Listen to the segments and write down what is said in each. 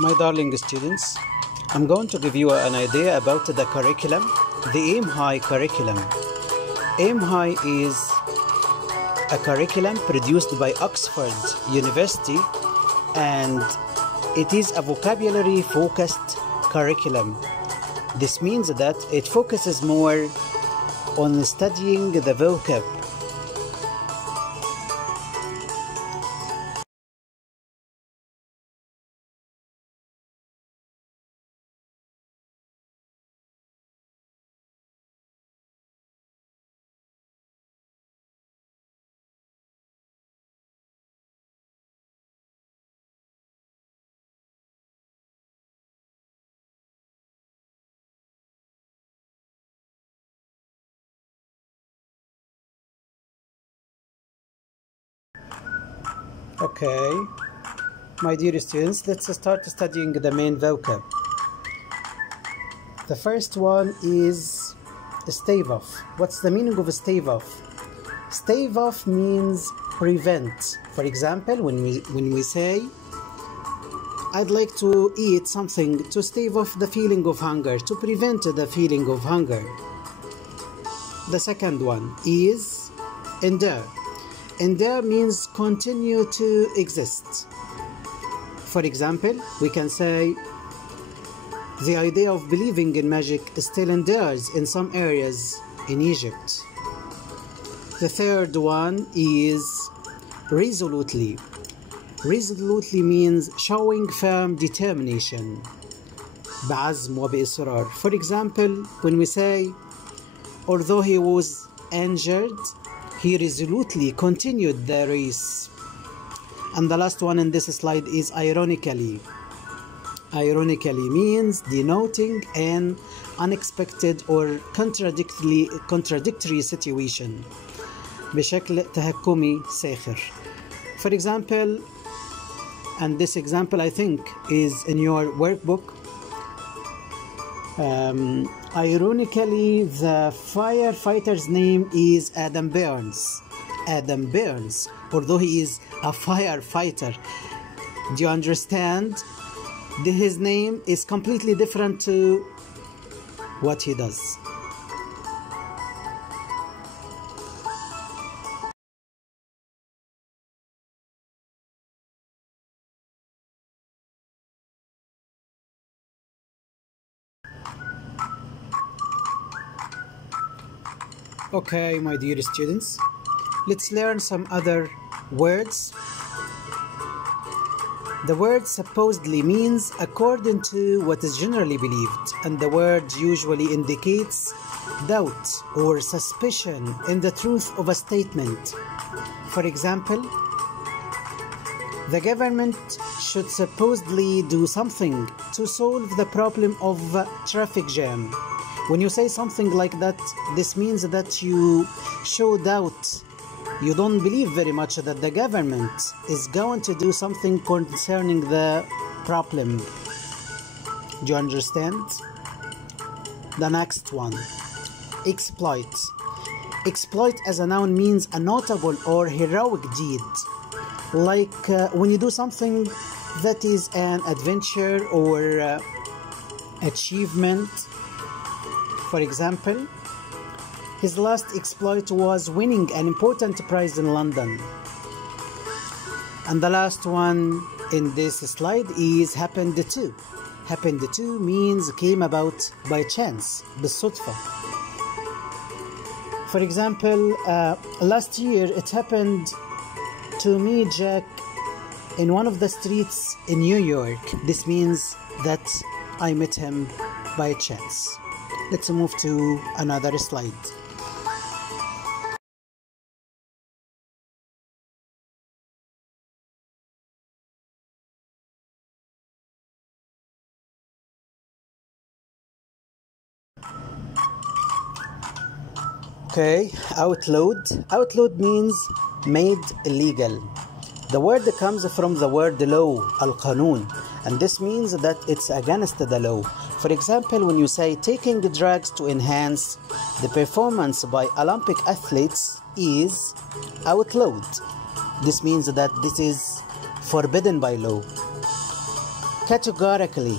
My darling students, I'm going to give you an idea about the curriculum, the Aim High curriculum. Aim High is a curriculum produced by Oxford University, and it is a vocabulary focused curriculum. This means that it focuses more on studying the vocab. Okay, my dear students, let's start studying the main vocab. The first one is stave off. What's the meaning of stave off? Stave off means prevent. For example, when we say, I'd like to eat something to stave off the feeling of hunger, to prevent the feeling of hunger. The second one is endure. Endure means continue to exist. For example, we can say, the idea of believing in magic still endures in some areas in Egypt. The third one is resolutely. Resolutely means showing firm determination. بعزم وبإصرار. For example, when we say, although he was injured, he resolutely continued the race. And the last one in this slide is ironically. Ironically means denoting an unexpected or contradictory situation. بشكل تهكمي ساخر. For example, and this example I think is in your workbook. Ironically, the firefighter's name is Adam Burns. Adam Burns, although he is a firefighter. Do you understand? His name is completely different to what he does. Okay, my dear students, let's learn some other words. The word supposedly means according to what is generally believed, and the word usually indicates doubt or suspicion in the truth of a statement. For example, the government should supposedly do something to solve the problem of traffic jam. When you say something like that, this means that you show doubt. You don't believe very much that the government is going to do something concerning the problem. Do you understand? The next one, exploit. Exploit as a noun means a notable or heroic deed. Like when you do something that is an adventure or achievement. For example, his last exploit was winning an important prize in London. And the last one in this slide is happened to. Happened to means came about by chance, بالصدفة. For example, last year it happened to meet Jack in one of the streets in New York. This means that I met him by chance. Let's move to another slide. Okay, outlawed. Outlawed means made illegal. The word comes from the word law, al-qanun, and this means that it's against the law. For example, when you say taking drugs to enhance the performance by Olympic athletes is outlawed. This means that this is forbidden by law. Categorically.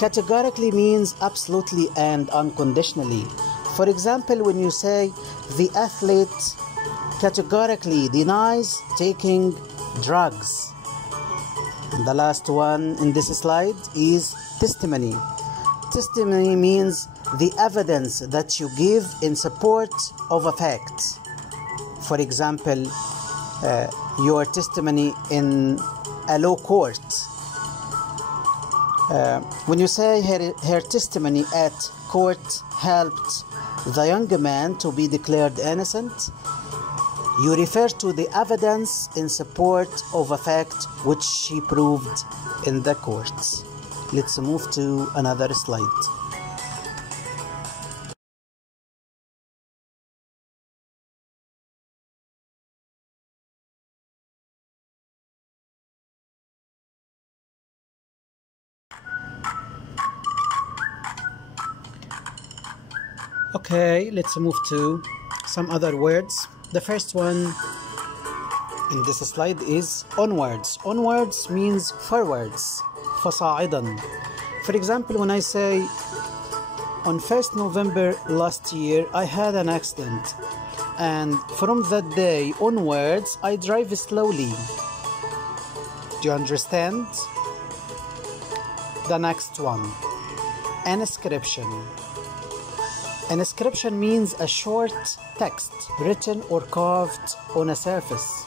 Categorically means absolutely and unconditionally. For example, when you say the athlete categorically denies taking drugs. And the last one in this slide is testimony. Testimony means the evidence that you give in support of a fact. For example, your testimony in a law court. When you say her testimony at court helped the young man to be declared innocent, you refer to the evidence in support of a fact which she proved in the courts. Let's move to another slide. Okay, let's move to some other words. The first one in this slide is onwards. Onwards means forwards, فصاعدا. For example, when I say on 1st November last year I had an accident, and from that day onwards I drive slowly. Do you understand? The next one, an inscription. An inscription means a short text written or carved on a surface.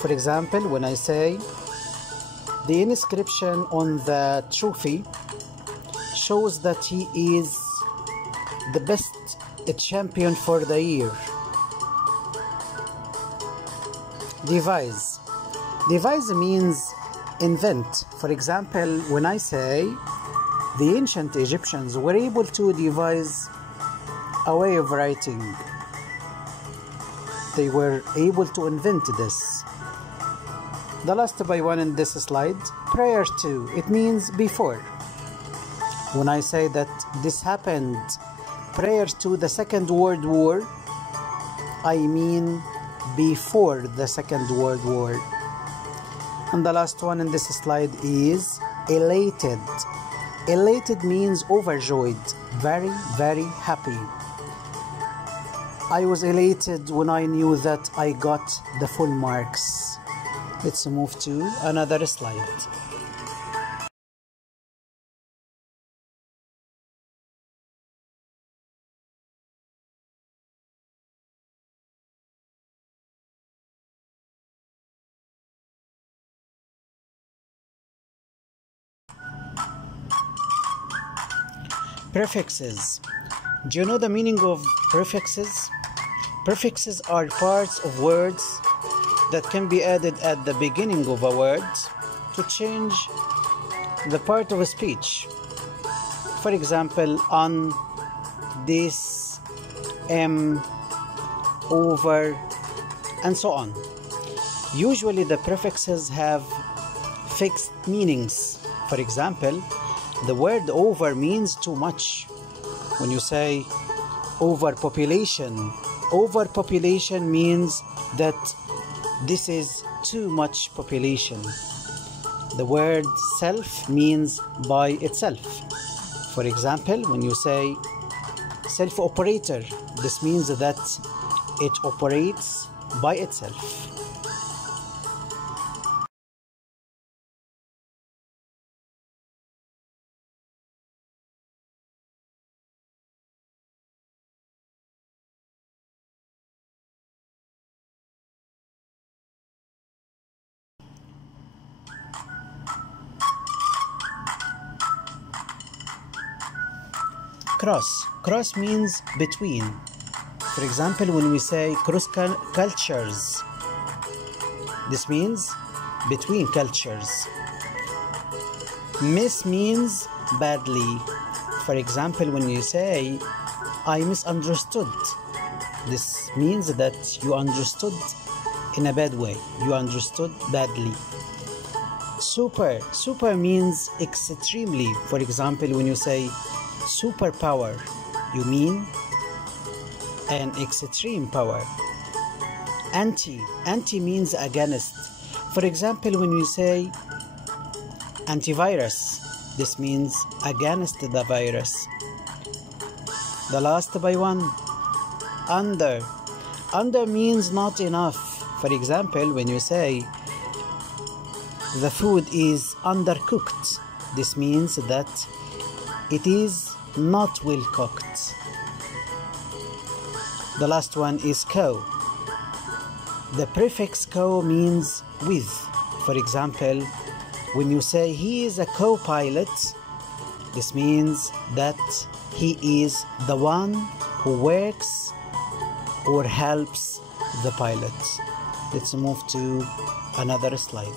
For example, when I say the inscription on the trophy shows that he is the best champion for the year. Devise. Devise means invent. For example, when I say the ancient Egyptians were able to devise a way of writing. They were able to invent this. The last by one in this slide, prior to, it means before. When I say that this happened prior to the Second World War, I mean before the Second World War. And the last one in this slide is elated. Elated means overjoyed, very, very happy. I was elated when I knew that I got the full marks. Let's move to another slide. Prefixes. Do you know the meaning of prefixes? Prefixes are parts of words that can be added at the beginning of a word to change the part of a speech. For example, on, this, over, and so on. Usually the prefixes have fixed meanings. For example, the word over means too much. When you say overpopulation, Overpopulation means that this is too much population. The word self means by itself. For example, when you say self-operator, this means that it operates by itself. Cross means between. For example, when we say cross cultures, this means between cultures. Miss means badly. For example, when you say I misunderstood, this means that you understood in a bad way. You understood badly. Super means extremely. For example, when you say superpower, you mean an extreme power. Anti means against. For example, when you say antivirus, this means against the virus. The last by one, under means not enough. For example, when you say the food is undercooked, this means that it is not well cooked. The last one is co. The prefix co means with. For example, when you say he is a co-pilot, this means that he is the one who works or helps the pilot. Let's move to another slide.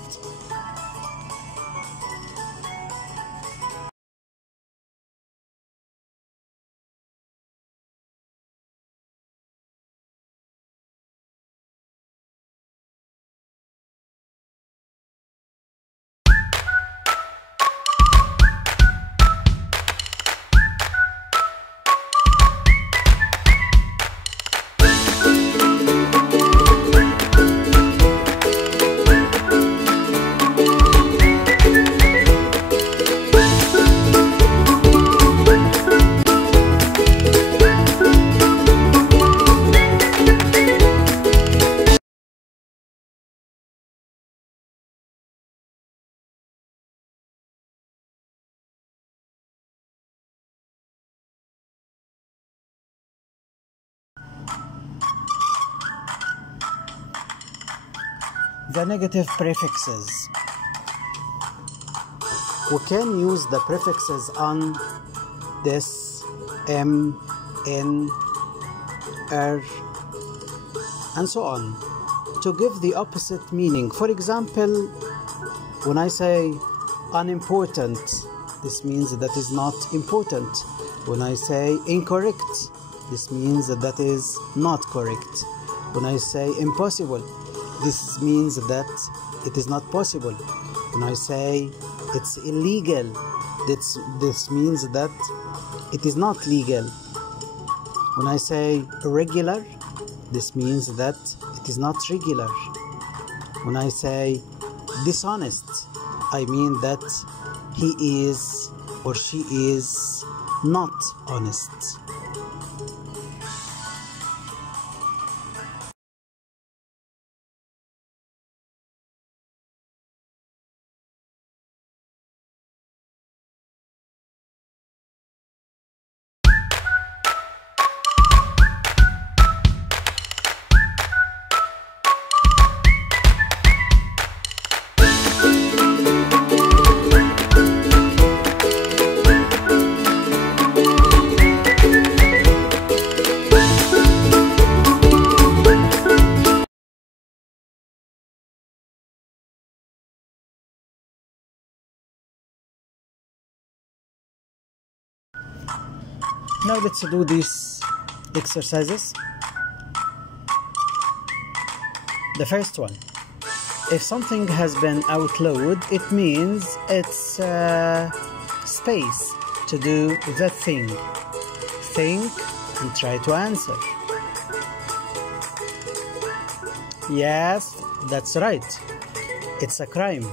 The negative prefixes. We can use the prefixes on this, m, n, r, and so on to give the opposite meaning. For example, when I say unimportant, this means that is not important. When I say incorrect, this means that is not correct. When I say impossible, this means that it is not possible. When I say it's illegal, this means that it is not legal. When I say irregular, this means that it is not regular. When I say dishonest, I mean that he is or she is not honest. Now let's do these exercises. The first one. If something has been outlawed, it means it's space to do that thing. Think and try to answer. Yes, that's right. It's a crime.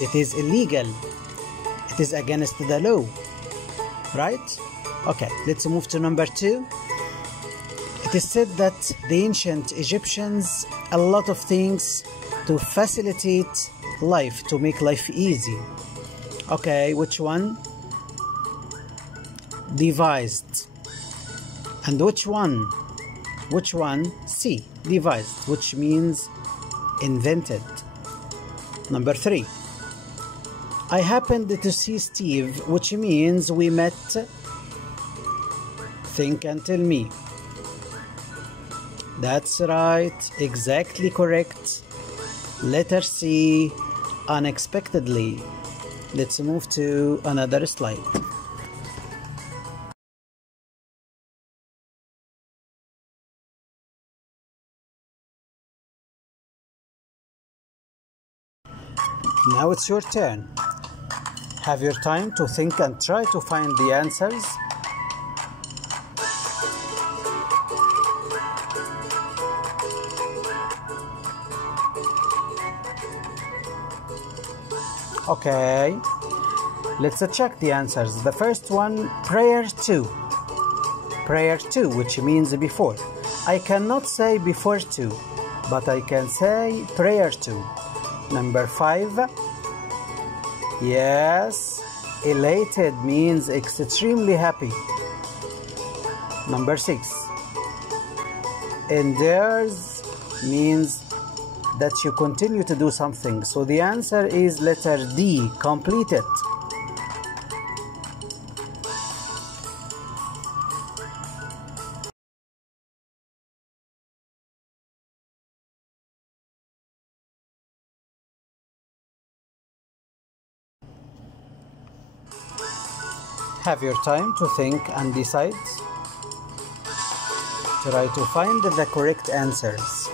It is illegal. It is against the law. Right? Okay, let's move to number 2. It is said that the ancient Egyptians a lot of things to facilitate life, to make life easy. Okay, which one? Devised. And which one? Which one? C. Devised, which means invented. Number 3. I happened to see Steve, which means we met. Think and tell me. That's right, exactly correct. Letter C, unexpectedly. Let's move to another slide. Now it's your turn. Have your time to think and try to find the answers. Okay, let's check the answers. The first one, prior to. Prior to, which means before. I cannot say before to, but I can say prior to. Number 5, yes, elated means extremely happy. Number 6, endures means that you continue to do something. So the answer is letter D, complete it. Have your time to think and decide. Try to find the correct answers.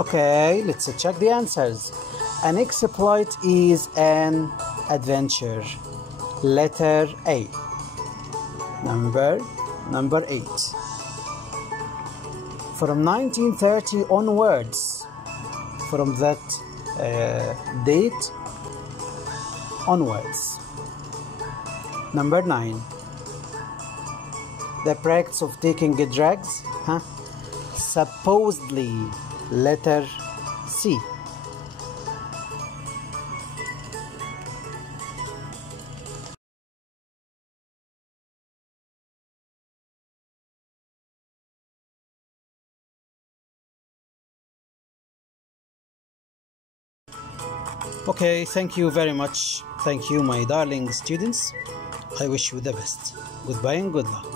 Okay, let's check the answers. An exploit is an adventure. Letter A. Number 8. From 1930 onwards, from that date onwards. Number 9. The practice of taking drugs, supposedly. Letter C. Okay, thank you very much. Thank you, my darling students. I wish you the best. Goodbye and good luck.